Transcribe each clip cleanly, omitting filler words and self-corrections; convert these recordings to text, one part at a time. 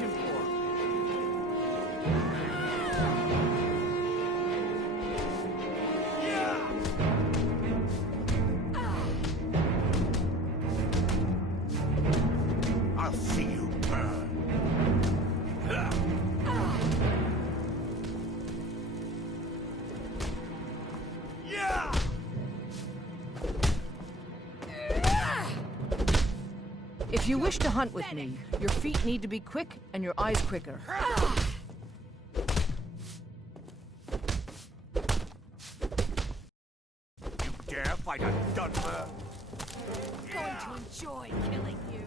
waiting for? I'll see you burn. If you wish to hunt with me, your feet need to be quick and your eyes quicker. You dare fight a Dunmer? Going to enjoy killing you.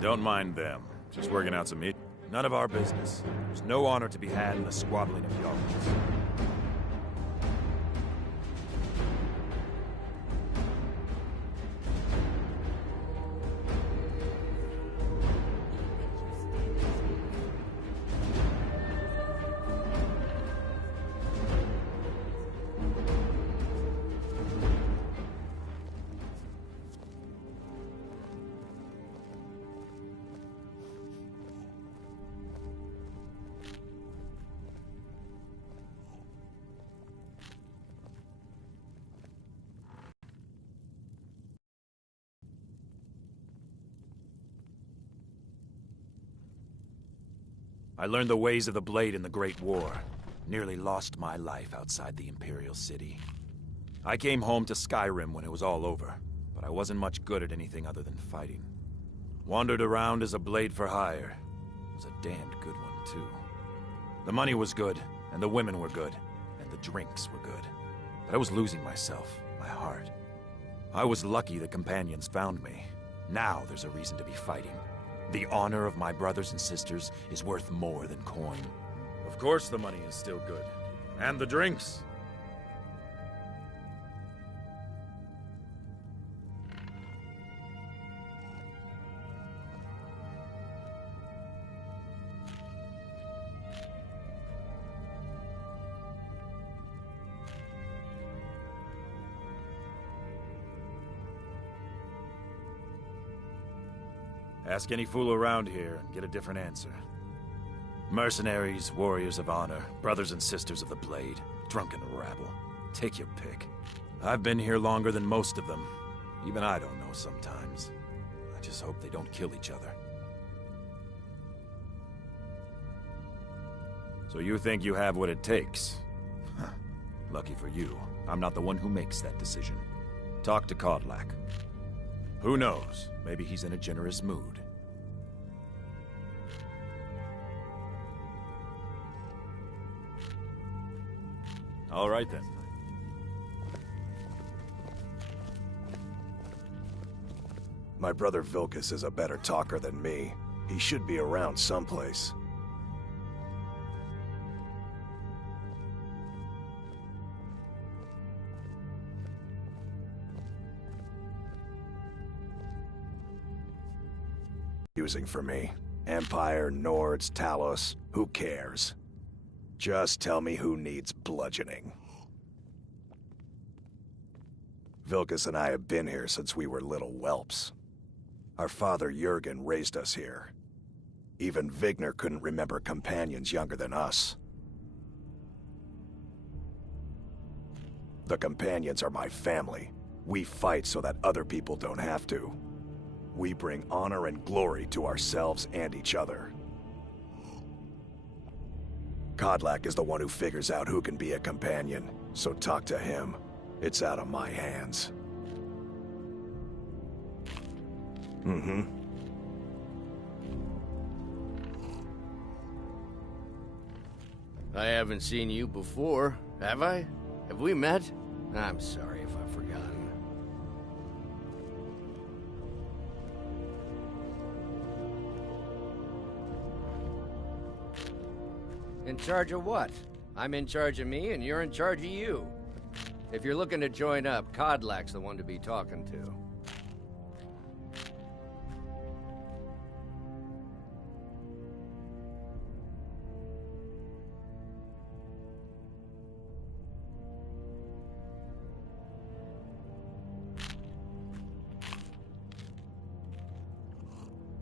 Don't mind them. Just working out some meat. None of our business. There's no honor to be had in the squabbling of yards. I learned the ways of the blade in the Great War. Nearly lost my life outside the Imperial City. I came home to Skyrim when it was all over, but I wasn't much good at anything other than fighting. Wandered around as a blade for hire. It was a damned good one, too. The money was good, and the women were good, and the drinks were good. But I was losing myself, my heart. I was lucky the companions found me. Now there's a reason to be fighting. The honor of my brothers and sisters is worth more than coin. Of course the money is still good. And the drinks. Ask any fool around here and get a different answer. Mercenaries, warriors of honor, brothers and sisters of the blade, drunken rabble. Take your pick. I've been here longer than most of them. Even I don't know sometimes. I just hope they don't kill each other. So you think you have what it takes? Huh. Lucky for you, I'm not the one who makes that decision. Talk to Kodlak. Who knows? Maybe he's in a generous mood. All right, then. My brother Vilkas is a better talker than me. He should be around someplace. Using for me. Empire, Nords, Talos, who cares? Just tell me who needs bludgeoning. Vilkas and I have been here since we were little whelps. Our father Jurgen raised us here. Even Vigner couldn't remember companions younger than us. The companions are my family. We fight so that other people don't have to. We bring honor and glory to ourselves and each other. Kodlak is the one who figures out who can be a companion, so talk to him. It's out of my hands. Mm-hmm. I haven't seen you before, have I? Have we met? I'm sorry if I've forgotten. In charge of what? I'm in charge of me, and you're in charge of you. If you're looking to join up, Kodlak's the one to be talking to.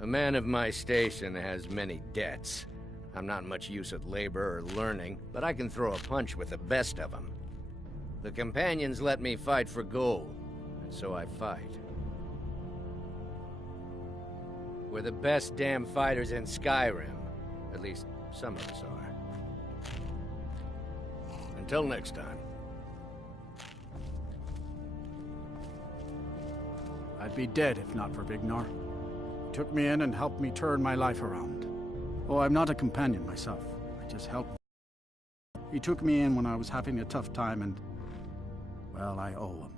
A man of my station has many debts. I'm not much use at labor or learning, but I can throw a punch with the best of them. The companions let me fight for gold, and so I fight. We're the best damn fighters in Skyrim. At least, some of us are. Until next time. I'd be dead if not for Vignar. He took me in and helped me turn my life around. Oh, I'm not a companion myself. I just helped. He took me in when I was having a tough time and, well, I owe him.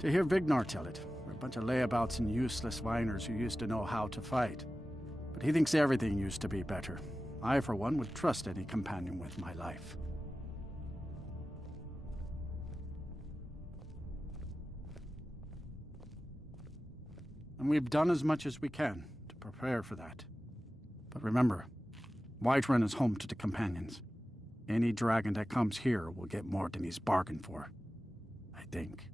To hear Vignar tell it, we're a bunch of layabouts and useless whiners who used to know how to fight. But he thinks everything used to be better. I, for one, would trust any companion with my life. And we've done as much as we can to prepare for that. But remember, Whiterun is home to the companions. Any dragon that comes here will get more than he's bargained for, I think.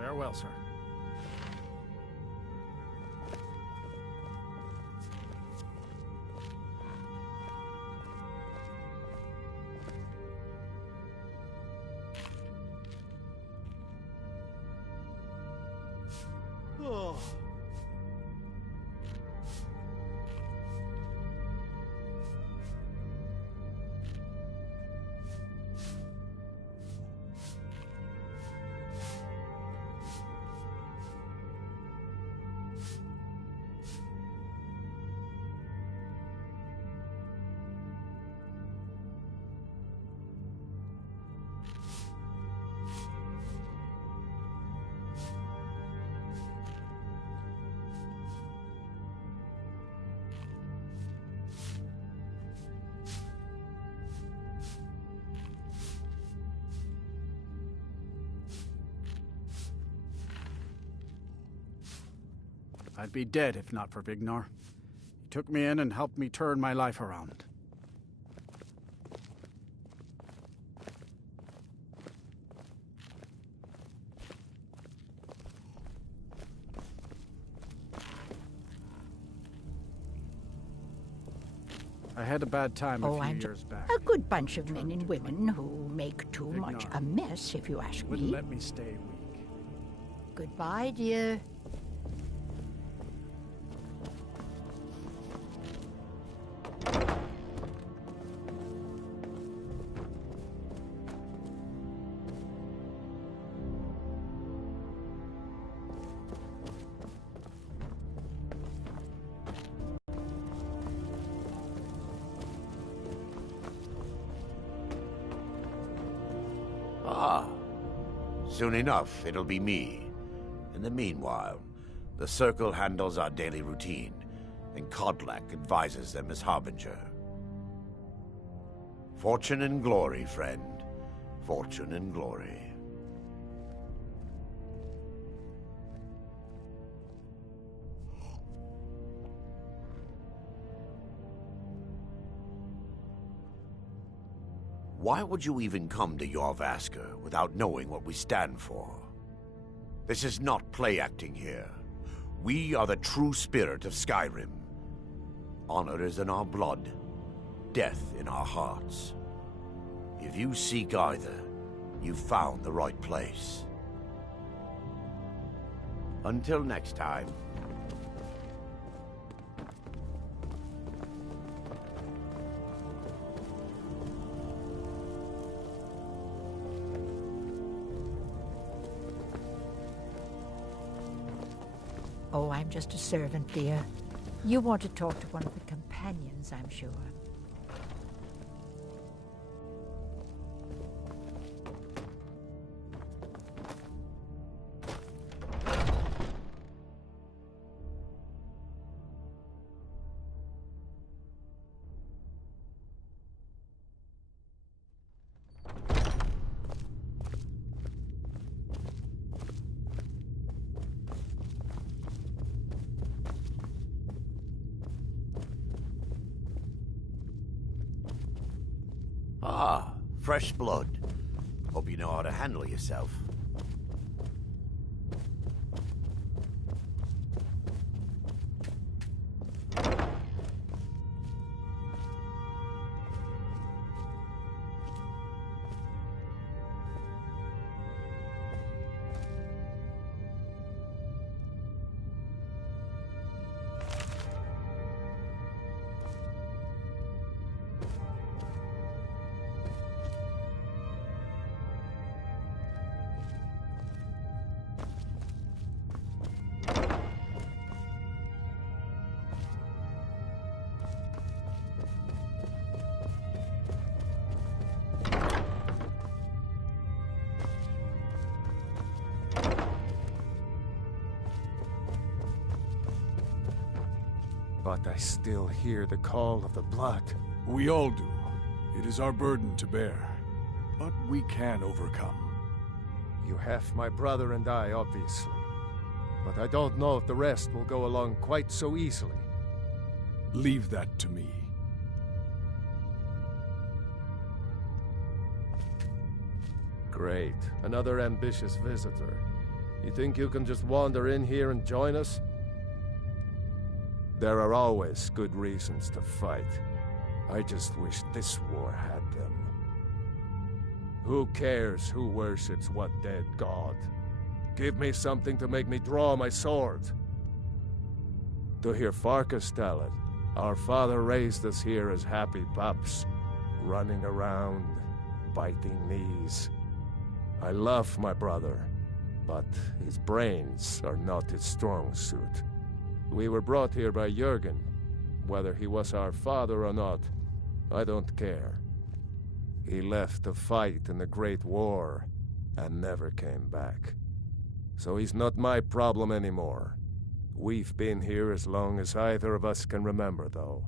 Farewell, sir. Oh. I'd be dead if not for Vignar. He took me in and helped me turn my life around. I had a bad time a few years back. A good bunch of men and women who make too much a mess, if you ask Wouldn't me. let me stay weak. Goodbye, dear. Ah. Soon enough, it'll be me. In the meanwhile, the Circle handles our daily routine, and Kodlak advises them as Harbinger. Fortune and glory, friend. Fortune and glory. Why would you even come to Jorvaskr without knowing what we stand for? This is not play acting here. We are the true spirit of Skyrim. Honor is in our blood, death in our hearts. If you seek either, you've found the right place. Until next time. Oh, I'm just a servant, dear. You want to talk to one of the companions, I'm sure. Ah, fresh blood. Hope you know how to handle yourself. But I still hear the call of the blood. We all do. It is our burden to bear. But we can overcome. You have my brother and I, obviously. But I don't know if the rest will go along quite so easily. Leave that to me. Great. Another ambitious visitor. You think you can just wander in here and join us? There are always good reasons to fight. I just wish this war had them. Who cares who worships what dead god? Give me something to make me draw my sword. To hear Farkas tell it, our father raised us here as happy pups, running around, biting knees. I love my brother, but his brains are not his strong suit. We were brought here by Jurgen. Whether he was our father or not, I don't care. He left to fight in the Great War and never came back. So he's not my problem anymore. We've been here as long as either of us can remember, though.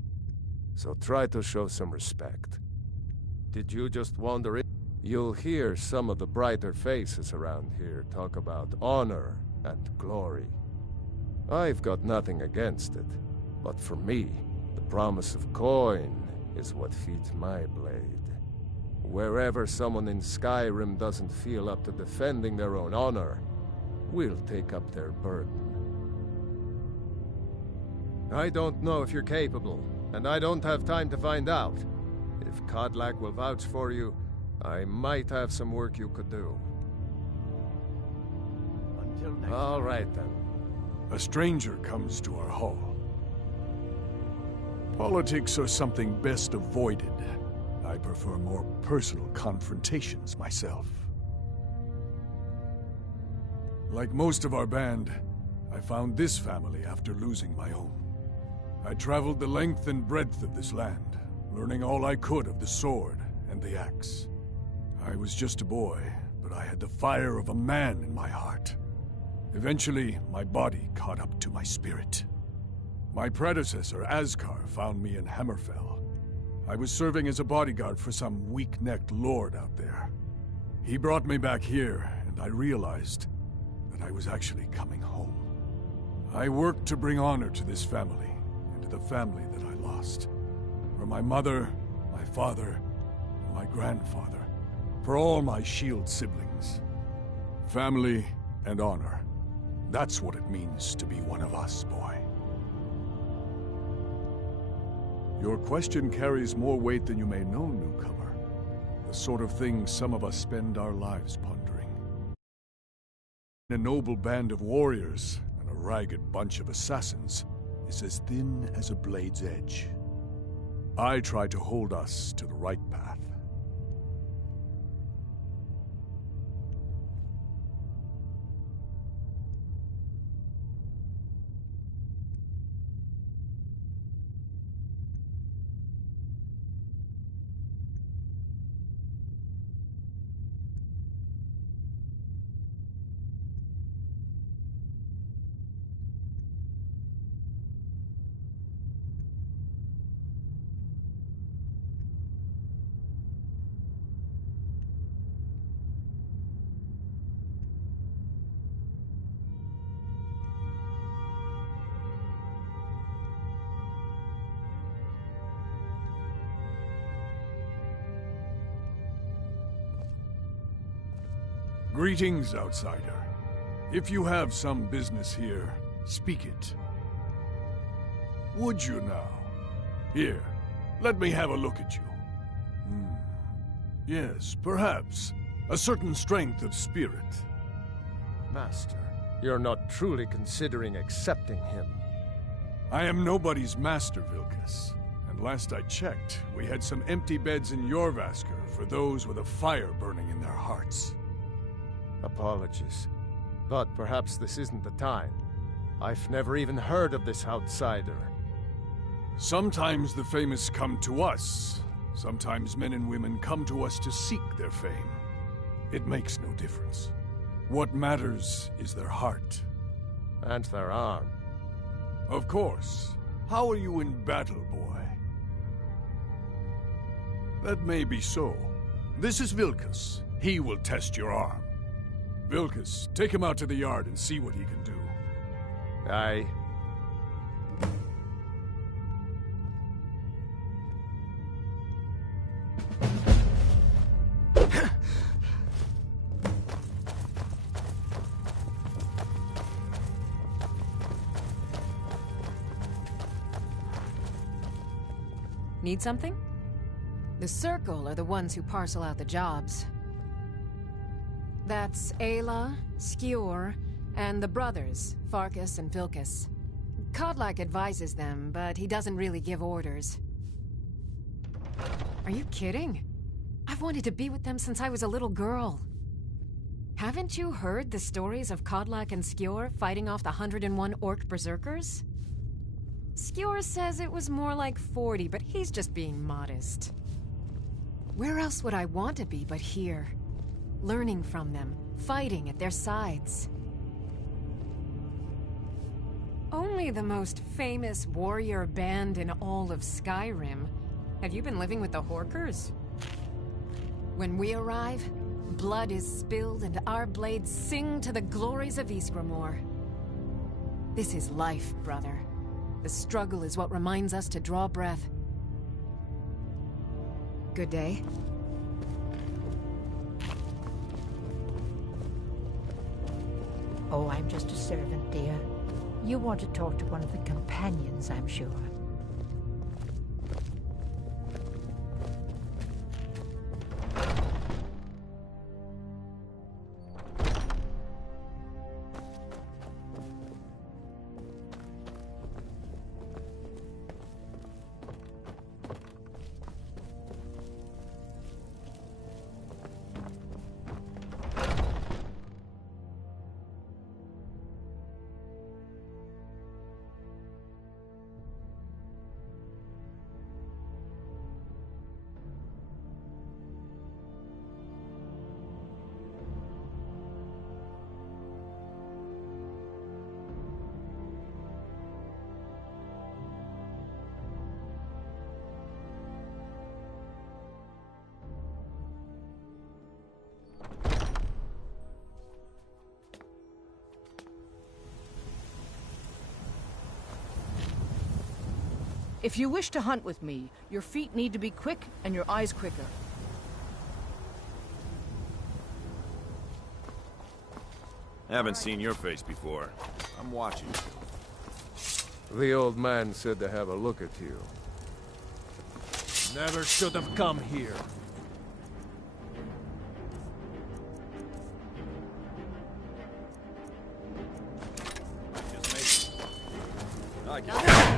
So try to show some respect. Did you just wander in? You'll hear some of the brighter faces around here talk about honor and glory. I've got nothing against it, but for me, the promise of coin is what feeds my blade. Wherever someone in Skyrim doesn't feel up to defending their own honor, we'll take up their burden. I don't know if you're capable, and I don't have time to find out. If Kodlak will vouch for you, I might have some work you could do. Until next All right, then. A stranger comes to our hall. Politics are something best avoided. I prefer more personal confrontations myself. Like most of our band, I found this family after losing my own. I traveled the length and breadth of this land, learning all I could of the sword and the axe. I was just a boy, but I had the fire of a man in my heart. Eventually, my body caught up to my spirit. My predecessor, Askar, found me in Hammerfell. I was serving as a bodyguard for some weak-necked lord out there. He brought me back here, and I realized that I was actually coming home. I worked to bring honor to this family, and to the family that I lost. For my mother, my father, and my grandfather. For all my shield siblings. Family and honor. That's what it means to be one of us, boy. Your question carries more weight than you may know, newcomer. The sort of thing some of us spend our lives pondering. A noble band of warriors and a ragged bunch of assassins is as thin as a blade's edge. I try to hold us to the right path. Greetings, outsider. If you have some business here, speak it. Would you now? Here, let me have a look at you. Yes, perhaps. A certain strength of spirit. Master, you're not truly considering accepting him. I am nobody's master, Vilkas. And last I checked, we had some empty beds in Jorvaskr for those with a fire burning in their hearts. Apologies. But perhaps this isn't the time. I've never even heard of this outsider. Sometimes the famous come to us. Sometimes men and women come to us to seek their fame. It makes no difference. What matters is their heart. And their arm. Of course. How are you in battle, boy? That may be so. This is Vilkas. He will test your arm. Vilkas, take him out to the yard and see what he can do. Aye. Need something? The Circle are the ones who parcel out the jobs. That's Ayla, Skjor, and the brothers, Farkas and Vilkas. Kodlak advises them, but he doesn't really give orders. Are you kidding? I've wanted to be with them since I was a little girl. Haven't you heard the stories of Kodlak and Skjor fighting off the 101 Orc Berserkers? Skjor says it was more like 40, but he's just being modest. Where else would I want to be but here? Learning from them, fighting at their sides. Only the most famous warrior band in all of Skyrim. Have you been living with the Horkers? When we arrive, blood is spilled and our blades sing to the glories of Ysgramor. This is life, brother. The struggle is what reminds us to draw breath. Good day. Oh, I'm just a servant, dear. You want to talk to one of the companions, I'm sure. If you wish to hunt with me, your feet need to be quick and your eyes quicker. Haven't seen your face before. I'm watching you. The old man said to have a look at you. Never should have come here.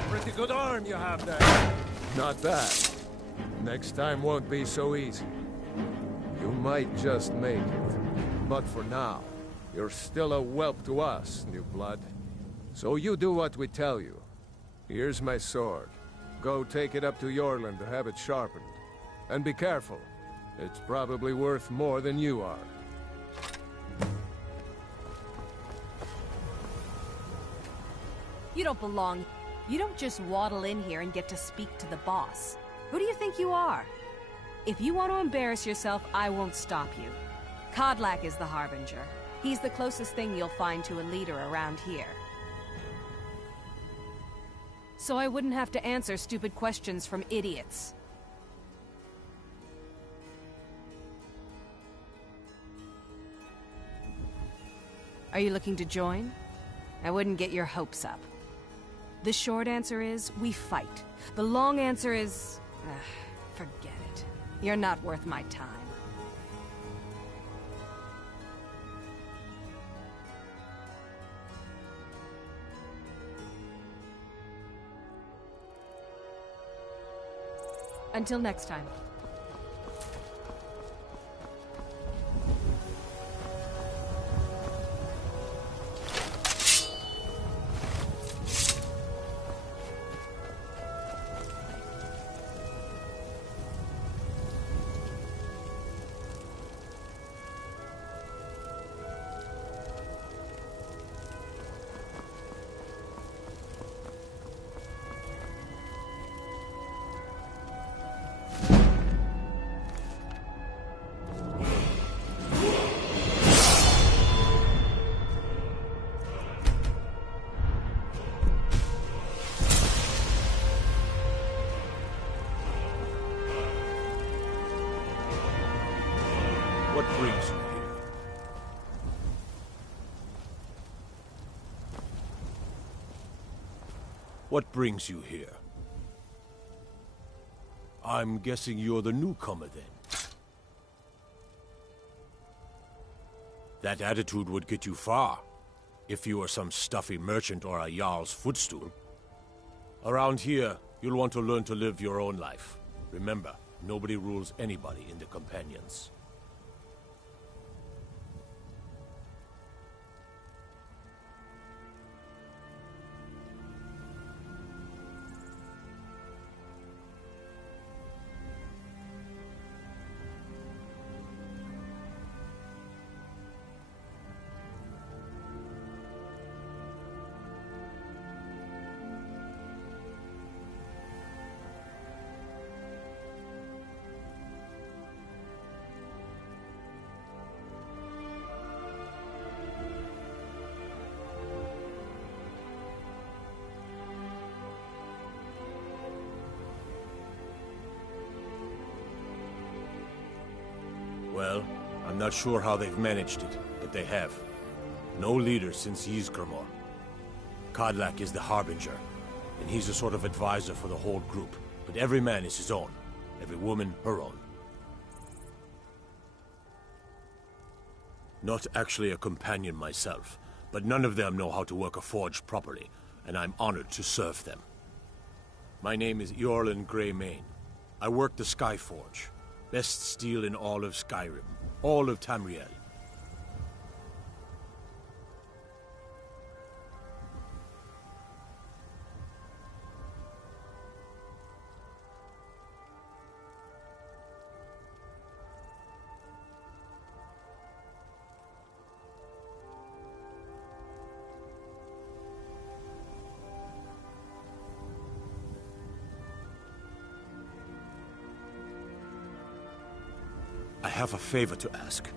Pretty good arm you have there. Not bad. Next time won't be so easy. You might just make it. But for now, you're still a whelp to us, new blood. So you do what we tell you. Here's my sword. Go take it up to Yorland to have it sharpened. And be careful. It's probably worth more than you are. You don't belong. You don't just waddle in here and get to speak to the boss. Who do you think you are? If you want to embarrass yourself, I won't stop you. Kodlak is the Harbinger. He's the closest thing you'll find to a leader around here. So I wouldn't have to answer stupid questions from idiots. Are you looking to join? I wouldn't get your hopes up. The short answer is, we fight. The long answer is... forget it. You're not worth my time. Until next time. What brings you here? What brings you here? I'm guessing you're the newcomer then. That attitude would get you far, if you were some stuffy merchant or a Jarl's footstool. Around here, you'll want to learn to live your own life. Remember, nobody rules anybody in the Companions. Well, I'm not sure how they've managed it, but they have. No leader since Ysgramor. Kodlak is the Harbinger, and he's a sort of advisor for the whole group. But every man is his own. Every woman her own. Not actually a companion myself, but none of them know how to work a forge properly, and I'm honored to serve them. My name is Eorlin Greymane. I work the Skyforge. Best steel in all of Skyrim. All of Tamriel. I have a favor to ask.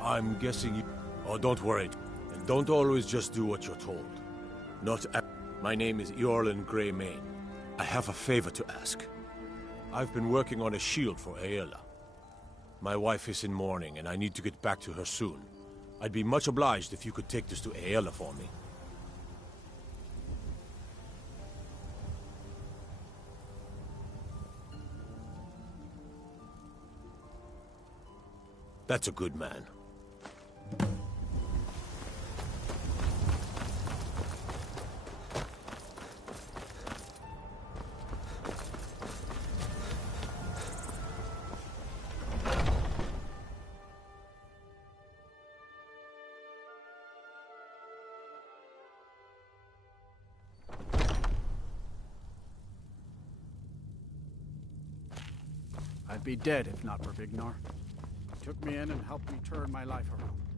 I'm guessing you... Oh, don't worry. And don't always just do what you're told. My name is Eorlin Greymane. I have a favor to ask. I've been working on a shield for Aela. My wife is in mourning, and I need to get back to her soon. I'd be much obliged if you could take this to Aela for me. That's a good man. I'd be dead if not for Vignar. He took me in and helped me turn my life around.